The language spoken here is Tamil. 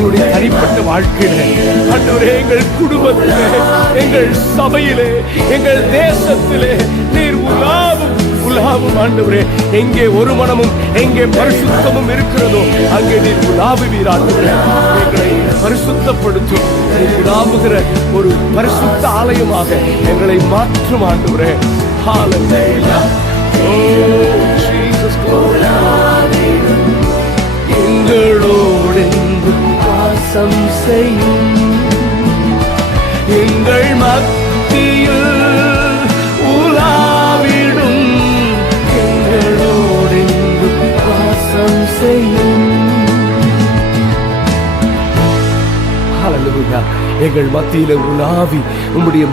எங்களுடைய தனிப்பட்ட வாழ்க்கையிலே ஆண்டவரே, எங்கள் குடும்பத்திலே, எங்கள் சபையிலே, எங்கள் தேசத்திலே நீர் உலாவும் ஆண்டவரே. எங்கே ஒரு மனமும் எங்கே பரிசுத்தமும் இருக்கிறதோ அங்கே நீர் உலாவுவீர் ஆண்டவரே. எங்களை பரிசுத்தப்படுத்தும் உலாவுகிற ஒரு பரிசுத்த ஆலயமாக எங்களை மாற்றும் ஆண்டவரே. ஹல்லேலூயா. Oh Jesus, எங்களோடு வாசம் செய்யும், எங்கள் மத்தியில் உலாவிடும், எங்களோடு வாசம் செய்யும். ஹல்லேலூயா. எங்கள் மத்தியில உலாவி உம்முடைய